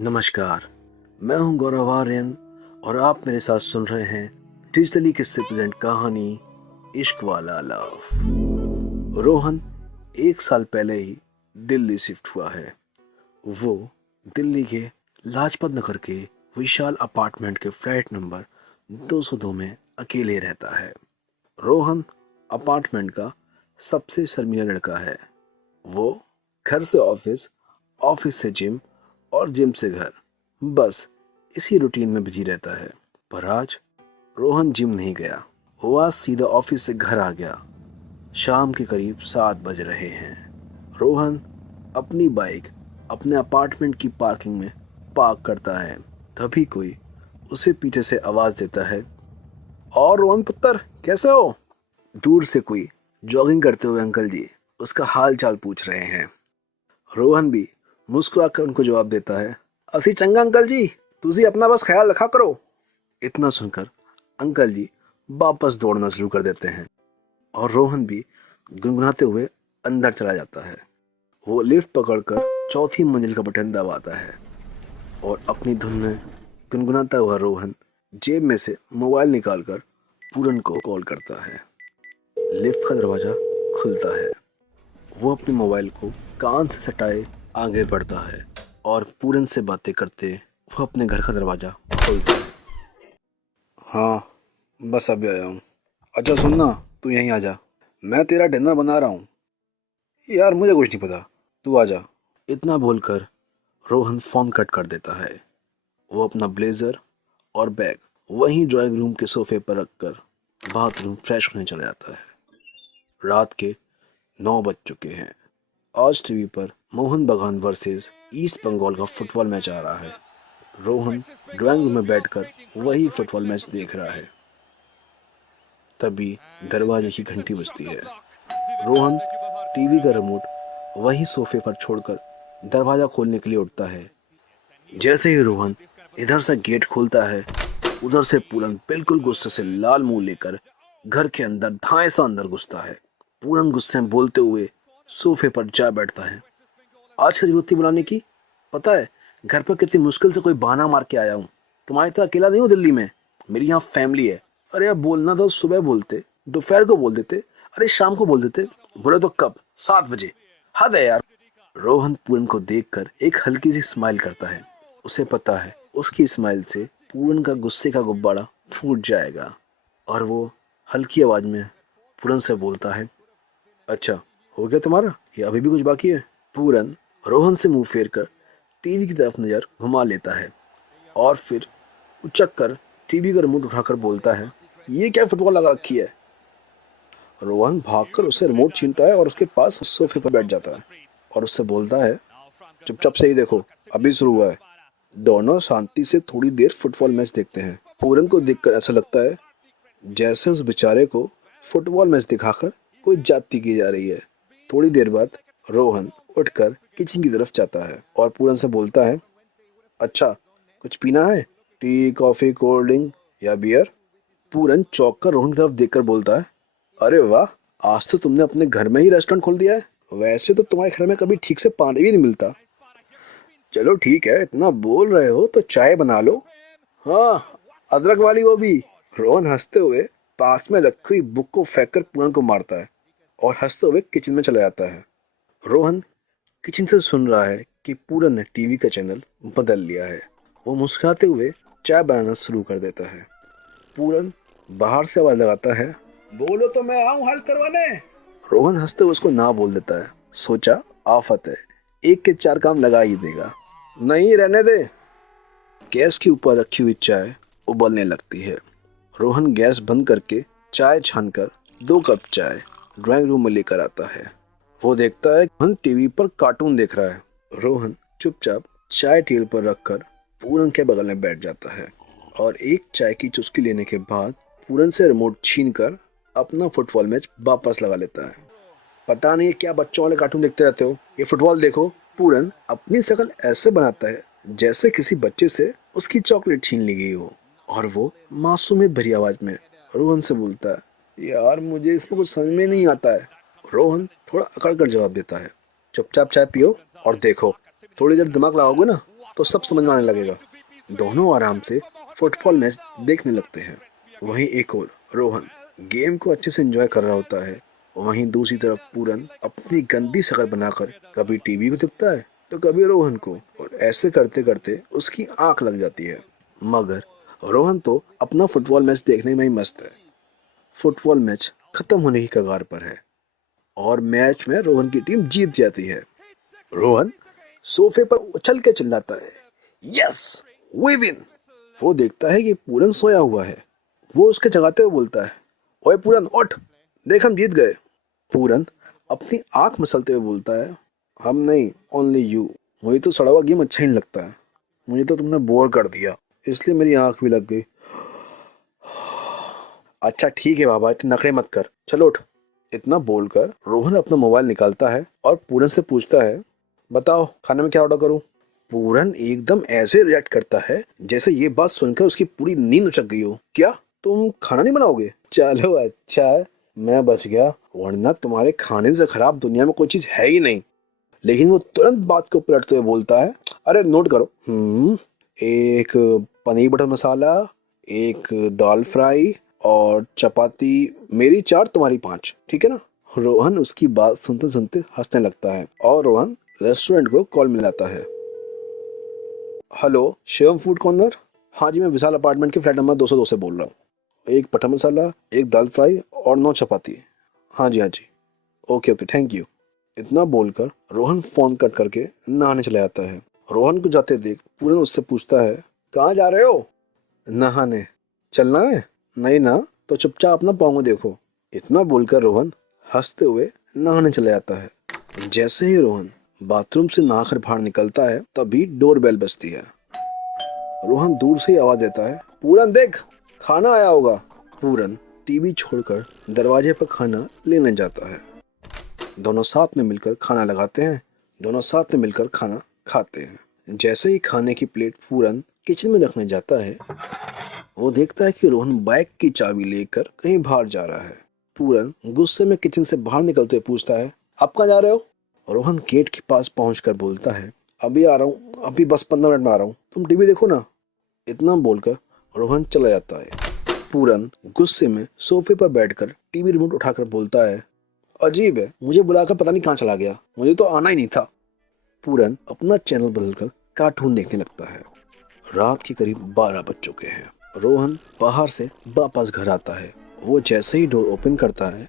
नमस्कार, मैं हूं गौरव आर्यन और आप मेरे साथ सुन रहे हैं डिजिटली किस्से प्रेजेंट कहानी इश्क वाला लव। रोहन 1 साल पहले ही दिल्ली शिफ्ट हुआ है। वो दिल्ली के लाजपत नगर के विशाल अपार्टमेंट के फ्लैट नंबर 202 में अकेले रहता है। रोहन अपार्टमेंट का सबसे शर्मीला लड़का है। वो घर से ऑफिस, ऑफिस से जिम और जिम से घर, बस इसी रूटीन में बिजी रहता है। पर आज रोहन जिम नहीं गया। वो आज सीधा ऑफिस से घर आ गया। शाम के करीब 7 बज रहे हैं। रोहन अपनी बाइक अपने अपार्टमेंट की पार्किंग में पार्क करता है। तभी कोई उसे पीछे से आवाज देता है, और रोहन पुत्र कैसे हो? दूर से कोई जॉगिंग करते हुए अंकल जी उसका हाल चाल पूछ रहे हैं। रोहन भी मुस्कुराकर उनको जवाब देता है, असी चंगा अंकल जी, तुसी अपना बस ख्याल रखा करो। इतना सुनकर अंकल जी वापस दौड़ना शुरू कर देते हैं और रोहन भी गुनगुनाते हुए अंदर चला जाता है। वो लिफ्ट पकड़कर चौथी मंजिल का बटन दबाता है और अपनी धुन में गुनगुनाता हुआ रोहन जेब में से मोबाइल निकालकर पूरन को कॉल करता है। लिफ्ट का दरवाजा खुलता है। वो अपने मोबाइल को कान से सटाए आगे बढ़ता है और पूरन से बातें करते वो अपने घर का दरवाजा खोलता है। हाँ, बस अभी आया हूँ। अच्छा सुनना, तू यहीं आ जा, मैं तेरा डिनर बना रहा हूँ। यार मुझे कुछ नहीं पता, तू आ जा। इतना बोलकर रोहन फोन कट कर देता है। वो अपना ब्लेजर और बैग वहीं ड्राइंग रूम के सोफे पर रखकर बाथरूम फ्रेश होने चला जाता है। रात के 9 बज चुके हैं। आज टीवी पर मोहन बगान वर्सेस ईस्ट बंगाल का फुटबॉल मैच आ रहा है। रोहन ड्राइंग रूम में बैठकर वही फुटबॉल मैच देख रहा है। तभी दरवाजे की घंटी बजती है। रोहन टीवी का रिमोट वही सोफे पर छोड़कर दरवाजा खोलने के लिए उठता है। जैसे ही रोहन इधर से गेट खोलता है, उधर से पूरन बिल्कुल गुस्से से लाल मुंह लेकर घर के अंदर धाए सा अंदर घुसता है। पूरन गुस्से में बोलते हुए सोफे पर जा बैठता है, आज की जरूरत थी बुलाने की? पता है घर पर कितनी मुश्किल से कोई बहाना मार के आया हूँ। तुम्हारी तरह अकेला नहीं हूँ दिल्ली में, मेरी यहाँ फैमिली है। अरे यार बोलना तो सुबह बोलते, दोपहर को बोल देते, अरे शाम को बोल देते। बोले तो कब? 7 बजे। हद है यार। रोहन पूरन को देखकर एक हल्की सी स्माइल करता है। उसे पता है उसकी स्माइल से पूरन का गुस्से का गुब्बारा फूट जाएगा और वो हल्की आवाज में पूरन से बोलता है, अच्छा हो गया तुम्हारा या अभी भी कुछ बाकी है? पूरन रोहन से मुंह फेर कर टीवी की तरफ नजर घुमा लेता है और फिर उचक कर टीवी का रिमोट उठाकर बोलता है, ये क्या फुटबॉल लगा रखी है? रोहन भागकर उससे रिमोट छीनता है और उसके पास सोफे पर बैठ जाता है और उससे बोलता है, चुपचाप से ही देखो, अभी शुरू हुआ है। दोनों शांति से थोड़ी देर फुटबॉल मैच देखते हैं। पूरन को देखकर ऐसा लगता है जैसे उस बेचारे को फुटबॉल मैच दिखाकर कोई जाति की जा रही है। थोड़ी देर बाद रोहन उठकर किचन की तरफ जाता है और पूरन से बोलता है, अच्छा कुछ पीना है? टी, कॉफी, कोल्ड ड्रिंक या बियर? पूरन चौंक कर रोहन की तरफ देखकर बोलता है, अरे वाह, आज तो तुमने अपने घर में ही रेस्टोरेंट खोल दिया है। वैसे तो तुम्हारे घर में कभी ठीक से पानी भी नहीं मिलता। चलो ठीक है, इतना बोल रहे हो तो चाय बना लो। हाँ, अदरक वाली वो भी। रोहन हंसते हुए पास में रखी हुई बुक को फेंक कर पूरन को मारता है और हंसते हुए किचन में चला जाता है। रोहन किचन से सुन रहा है कि पूरन ने टीवी का चैनल बदल लिया है। वो मुस्कुराते हुए चाय बनाना शुरू कर देता है। पूरन बाहर से आवाज लगाता है, बोलो तो मैं आऊं हल करवाने। रोहन हंसते हुए उसको ना बोल देता है। सोचा आफत है, एक के 4 काम लगा ही देगा। नहीं रहने दे। गैस के ऊपर रखी हुई चाय उबलने लगती है। रोहन गैस बंद करके चाय छानकर 2 कप चाय ड्राइंग रूम में लेकर आता है। वो देखता है रोहन टीवी पर कार्टून देख रहा है। रोहन चुपचाप चाय टेबल पर रखकर पूरन के बगल में बैठ जाता है और एक चाय की चुस्की लेने के बाद पूरन से रिमोट छीनकर अपना फुटबॉल मैच वापस लगा लेता है। पता नहीं क्या बच्चों वाले कार्टून देखते रहते हो, ये फुटबॉल देखो। पूरन अपनी शक्ल ऐसे बनाता है जैसे किसी बच्चे से उसकी चॉकलेट छीन ली गई हो और वो मासूमियत भरी आवाज में रोहन से बोलता है, यार मुझे इसमें कुछ समझ में नहीं आता है। रोहन थोड़ा अकड़ कर जवाब देता है, चुपचाप चाय पियो और देखो, थोड़ी देर दिमाग लगाओगे ना तो सब समझ में आने लगेगा। दोनों आराम से फुटबॉल मैच देखने लगते हैं। वहीं एक और रोहन गेम को अच्छे से एंजॉय कर रहा होता है। वहीं दूसरी तरफ पूरन अपनी गंदी शक्ल बनाकर कभी टीवी को देखता है तो कभी रोहन को, और ऐसे करते करते उसकी आंख लग जाती है। मगर रोहन तो अपना फुटबॉल मैच देखने में ही मस्त है। फुटबॉल मैच खत्म होने की कगार पर है और मैच में रोहन की टीम जीत जाती है। रोहन सोफे पर उछल के चिल्लाता है, यस वी विन। वो देखता है कि पूरन सोया हुआ है। वो उसके जगाते हुए बोलता है, ओए पूरन उठ, देख हम जीत गए। पूरन अपनी आंख मसलते हुए बोलता है, हम नहीं, ओनली यू। मुझे तो सड़ा हुआ गेम अच्छा ही नहीं लगता है। मुझे तो तुमने बोर कर दिया, इसलिए मेरी आंख भी लग गई। अच्छा ठीक है बाबा, इतने नखरे मत कर, चलो उठ। इतना बोलकर रोहन अपना मोबाइल निकालता है और पूरन से पूछता है, बताओ खाने में क्या ऑर्डर करूं। पूरन एकदम ऐसे रिएक्ट करता है जैसे ये बात सुनकर उसकी पूरी नींद उचक गई हो। क्या तुम खाना नहीं बनाओगे? चलो अच्छा है, मैं बच गया, वरना तुम्हारे खाने से खराब दुनिया में कोई चीज है ही नहीं। लेकिन वो तुरंत बात को पलटते हुए बोलता है, अरे नोट करो, एक पनीर बटर मसाला, एक दाल फ्राई और चपाती, मेरी 4 तुम्हारी 5, ठीक है ना। रोहन उसकी बात सुनते सुनते हंसने लगता है और रोहन रेस्टोरेंट को कॉल मिलाता है। Hello, Shivam food corner. हाँ जी, मैं विशाल अपार्टमेंट के फ्लैट नंबर 202 से बोल रहा हूँ। एक बटर मसाला, एक दाल फ्राई और 9 चपाती। हाँ जी हाँ जी, ओके ओके थैंक यू। इतना बोलकर रोहन फोन कट करके नहाने चला जाता है। रोहन को जाते देख पूरन उससे पूछता है, कहाँ जा रहे हो? नहाने। चलना है? नहीं ना, तो चुपचाप अपना पाँव देखो। इतना बोलकर रोहन हंसते हुए नहाने चला जाता है। जैसे ही रोहन बाथरूम से नहाकर बाहर निकलता है तभी डोरबेल बजती है। रोहन दूर से ही आवाज देता है, पूरन देख, खाना आया होगा। पूरन टीवी छोड़कर दरवाजे पर खाना लेने जाता है। दोनों साथ में मिलकर खाना लगाते हैं, दोनों साथ में मिलकर खाना खाते हैं। जैसे ही खाने की प्लेट पूरन किचन में रखने जाता है, वो देखता है कि रोहन बाइक की चाबी लेकर कहीं बाहर जा रहा है। पूरन गुस्से में किचन से बाहर निकलते हुए पूछता है, आप कहाँ जा रहे हो? रोहन गेट के पास पहुंचकर बोलता है, अभी आ रहा हूँ, अभी बस 15 मिनट में आ रहा हूँ, तुम टीवी देखो ना। इतना बोलकर रोहन चला जाता है। पूरन गुस्से में सोफे पर बैठकर टीवी रिमोट उठाकर बोलता है, अजीब है, मुझे बुलाकर पता नहीं कहाँ चला गया, मुझे तो आना ही नहीं था। पूरन अपना चैनल बदलकर कार्टून देखने लगता है। रात के करीब 12 बज चुके हैं। रोहन बाहर से वापस घर आता है। वो जैसे ही डोर ओपन करता है,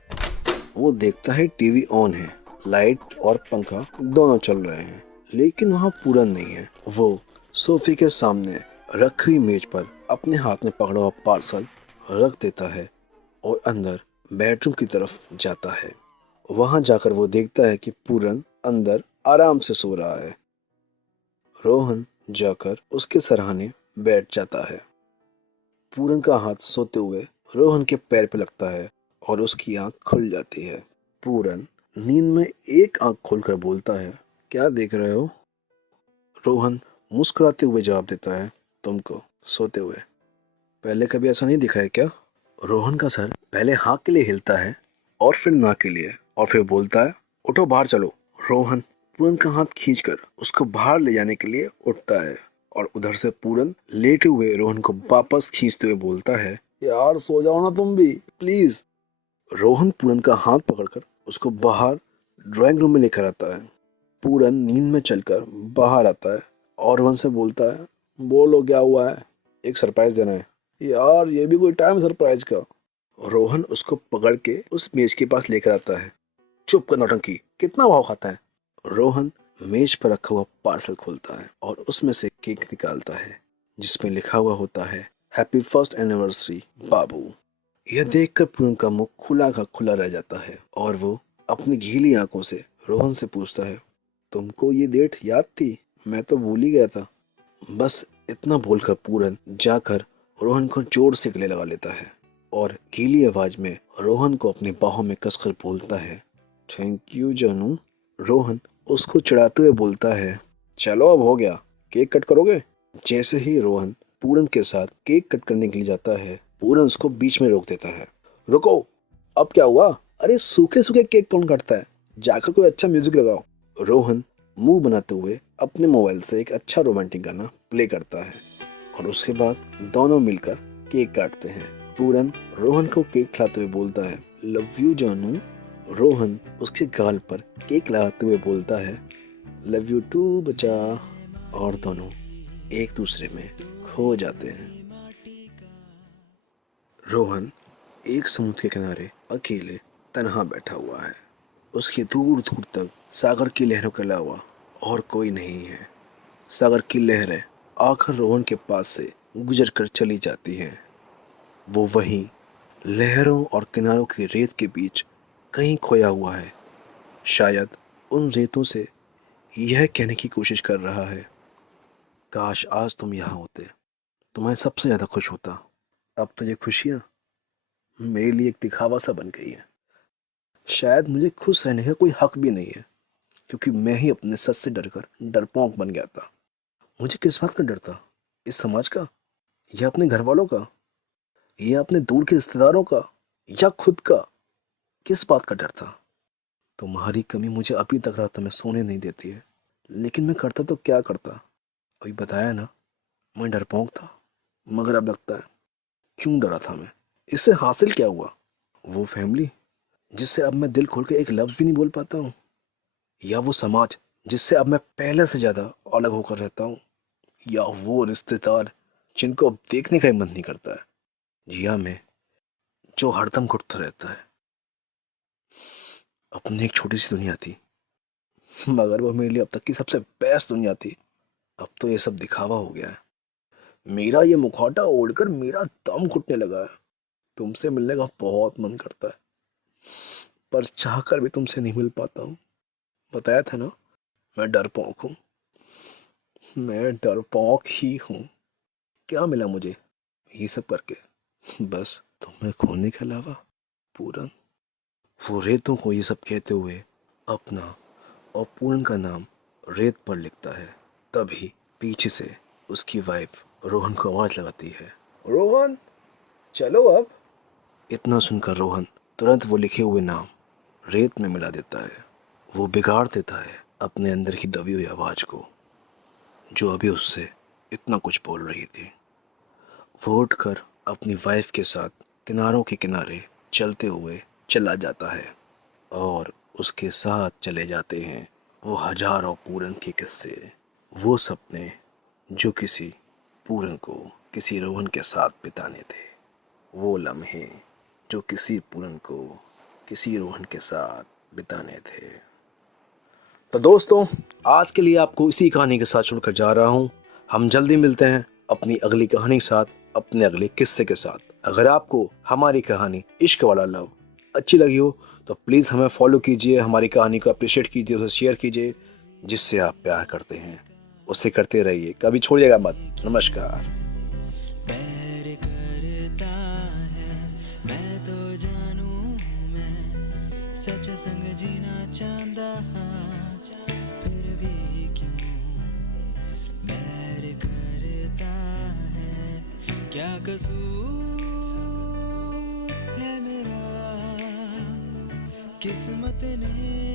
वो देखता है टीवी ऑन है, लाइट और पंखा दोनों चल रहे हैं, लेकिन वहाँ पूरन नहीं है। वो सोफे के सामने रखी मेज पर अपने हाथ में पकड़ा हुआ पार्सल रख देता है और अंदर बेडरूम की तरफ जाता है। वहां जाकर वो देखता है कि पूरन अंदर आराम से सो रहा है। रोहन जाकर उसके सराहने बैठ जाता है। पूरन का हाथ सोते हुए रोहन के पैर पे लगता है और उसकी आंख खुल जाती है। पूरन नींद में एक आंख खोलकर बोलता है, क्या देख रहे हो? रोहन मुस्कुराते हुए जवाब देता है, तुमको सोते हुए। पहले कभी ऐसा नहीं दिखा है क्या? रोहन का सर पहले हाँ के लिए हिलता है और फिर ना के लिए, और फिर बोलता है, उठो बाहर चलो। रोहन पूरन का हाथ खींचकर उसको बाहर ले जाने के लिए उठता है और उधर से पूरन लेटे हुए रोहन को वापस खींचते हुए बोलता है, यार सो जाओ ना तुम भी प्लीज। रोहन पूरन का हाथ पकड़कर उसको बाहर ड्राइंग रूम में लेकर आता है। पूरन नींद में चलकर बाहर आता है और रोहन से बोलता है, बोलो क्या हुआ है? एक सरप्राइज देना है। यार ये भी कोई टाइम सरप्राइज का। रोहन उसको पकड़ के उस मेज के पास लेकर आता है। चुप कर नौटंकी, कितना भाव खाता है? रोहन मेज पर रखा हुआ पार्सल खोलता है और उसमें से केक निकालता है जिसमें लिखा हुआ होता है, हैप्पी फर्स्ट एनिवर्सरी बाबू। यह देखकर पूरन का मुंह खुला का खुला रह जाता है और वो अपनी गीली आंखों से रोहन से पूछता है, तुमको ये डेट याद थी? मैं तो भूल ही गया था। बस इतना बोलकर पूरन जाकर रोहन को जोर से गले लगा लेता है और गीली आवाज में रोहन को अपनी बाहों में कसकर बोलता है, थैंक यू जानू। रोहन उसको चिढ़ाते हुए बोलता है, चलो अब हो गया, केक कट करोगे? जैसे ही रोहन पूरन के साथ केक कट करने के लिए जाता है, पूरन उसको बीच में रोक देता है। रुको, अब क्या हुआ? अरे सूखे सूखे केक कौन काटता है? जाकर कोई अच्छा म्यूजिक लगाओ। रोहन मुंह बनाते हुए अपने मोबाइल से एक अच्छा रोमांटिक गाना प्ले करता है और उसके बाद दोनों मिलकर केक काटते हैं। पूरन रोहन को केक खिलाते हुए बोलता है, लव यू जानू। रोहन उसके गाल पर केक लगाते हुए बोलता है, लव यू टू बचा। और दोनों एक दूसरे में खो जाते हैं। रोहन एक समुद्र के किनारे अकेले तन्हा बैठा हुआ है। उसके दूर दूर तक सागर की लहरों के अलावा और कोई नहीं है। सागर की लहरें आकर रोहन के पास से गुजर कर चली जाती हैं। वो वहीं लहरों और किनारों की रेत के बीच कहीं खोया हुआ है। शायद उन रेतों से यह कहने की कोशिश कर रहा है, काश आज तुम यहाँ होते तो मैं सबसे ज्यादा खुश होता। अब तो ये खुशियाँ मेरे लिए एक दिखावा सा बन गई है। शायद मुझे खुश रहने का कोई हक भी नहीं है, क्योंकि मैं ही अपने सच से डरकर डरपोक बन गया था। मुझे किस बात का डर था? इस समाज का, या अपने घर वालों का, या अपने दूर के रिश्तेदारों का, या खुद का? किस बात का डर था? तुम्हारी कमी मुझे अभी तक रातों में सोने नहीं देती है, लेकिन मैं करता तो क्या करता? अभी बताया ना, मैं डरपोक था। मगर अब लगता है, क्यों डरा था मैं? इससे हासिल क्या हुआ? वो फैमिली जिससे अब मैं दिल खोल के एक लफ्ज भी नहीं बोल पाता हूँ, या वो समाज जिससे अब मैं पहले से ज्यादा अलग होकर रहता हूँ, या वो रिश्तेदार जिनको अब देखने का ही मन नहीं करता है, या मैं जो हरदम घुटता रहता है। अपनी एक छोटी सी दुनिया थी, मगर वो मेरे लिए अब तक की सबसे बेस्ट दुनिया थी। अब तो ये सब दिखावा हो गया है। मेरा ये मुखौटा ओढ़कर मेरा दम घुटने लगा है। तुमसे मिलने का बहुत मन करता है, पर चाहकर भी तुमसे नहीं मिल पाता हूँ। बताया था ना, मैं डरपोक हूँ। मैं डरपोक ही हूँ। क्या मिला मुझे ये सब करके? बस तुम्हें खोने के अलावा। पूरन वो रेतों को ये सब कहते हुए अपना और पूरन का नाम रेत पर लिखता है। तभी पीछे से उसकी वाइफ रोहन को आवाज लगाती है, रोहन चलो अब। इतना सुनकर रोहन तुरंत वो लिखे हुए नाम रेत में मिला देता है। वो बिगाड़ देता है अपने अंदर की दबी हुई आवाज को, जो अभी उससे इतना कुछ बोल रही थी। वो उठकर अपनी वाइफ के साथ किनारों के किनारे चलते हुए चला जाता है और उसके साथ चले जाते हैं वो हजारों पूरन के किस्से, वो सपने जो किसी पूरन को किसी रोहन के साथ बिताने थे, वो लम्हे जो किसी पूरन को किसी रोहन के साथ बिताने थे। तो दोस्तों, आज के लिए आपको इसी कहानी के साथ छोड़कर जा रहा हूँ। हम जल्दी मिलते हैं अपनी अगली कहानी के साथ, अपने अगले किस्से के साथ। अगर आपको हमारी कहानी इश्क वाला लव अच्छी लगी हो तो प्लीज़ हमें फॉलो कीजिए, हमारी कहानी को अप्रिशिएट कीजिए, उसे शेयर कीजिए। जिससे आप प्यार करते हैं उसे करते रहिए, कभी छोड़िएगा मत। नमस्कार। प्यार करता है मैं तो जानू, मैं सच संग जीना चाहता हाँ, फिर भी क्यों प्यार करता है? क्या कसूर है मेरा, किस्मत ने